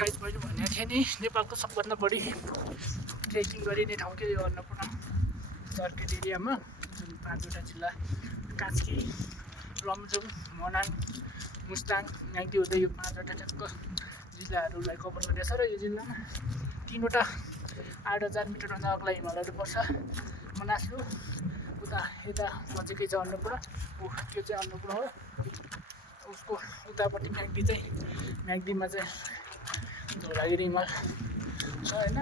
Guys मैले भनेको थिएँ नि नेपालको सबभन्दा बढी ट्रेकिङ गरिने ठाउँ के यो अन्नपूर्ण सर्किट एरियामा जुन 5वटा जिल्ला कास्की, लमजुङ, मनाङ, मुस्ताङ, नाइटी हुँदै यो 5वटा ठ्याक्क जिल्लाहरूलाई कभर गरेको छ र यो जिल्लामा 3वटा 8,000 मिटरभन्दा अग्ला हिमालहरू पर्छ। मनासलु उता यता नजिकै छ अन्नपूर्ण, त्यो चाहिँ अन्नपूर्ण हो। उसको उतापट्टि म्याग्दीमा चाहिँ धौलागिरी हिमाल छ होइन।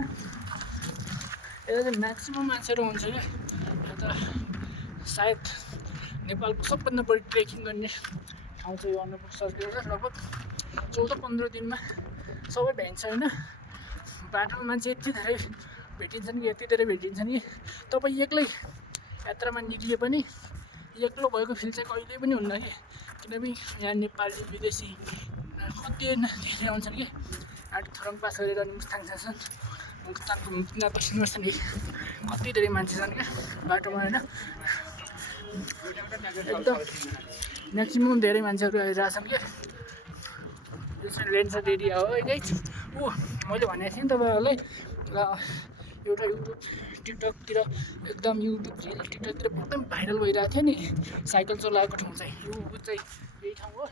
यता चाहिँ म्याक्सिमम् मान्छेहरू हुन्छ क्या। यता सायद नेपालको सबभन्दा बढी ट्रेकिङ गर्ने ठाउँ चाहिँ यो अन्नपूर्ण सर्किट हो। लगभग 14-15 दिनमा सबै भ्याइन्छ होइन। बाटोमा मान्छे यति धेरै भेटिन्छन् कि तपाईँ एक्लै यात्रामा निक्लिए पनि एक्लो भएको फिल चाहिँ कहिल्यै पनि हुन्न कि। किनकि यहाँ नेपाली विदेशी कति धेरै आउँछन् कि। थोरङ पास गरेर अनि मुस्ताङ जान्छन्, मुस्ताङको मुक्तिनाथ बस्छन् कि कति धेरै मान्छे छन् क्या बाटोमा होइन। एकदम म्याक्सिमम् धेरै मान्छेहरू आइरहेछन् क्या। यो चाहिँ लेन्सर एरिया हो है। मैले भनेको थिएँ नि तपाईँहरूलाई एउटा युट्युब टिकटकतिर एकदम टिकटकतिर एकदम भाइरल भइरहेको थियो नि साइकल चलाएको ठाउँ चाहिँ यो चाहिँ यही ठाउँ हो।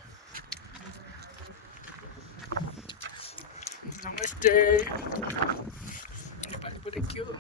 नमस्ते नेपालीबाट के हो।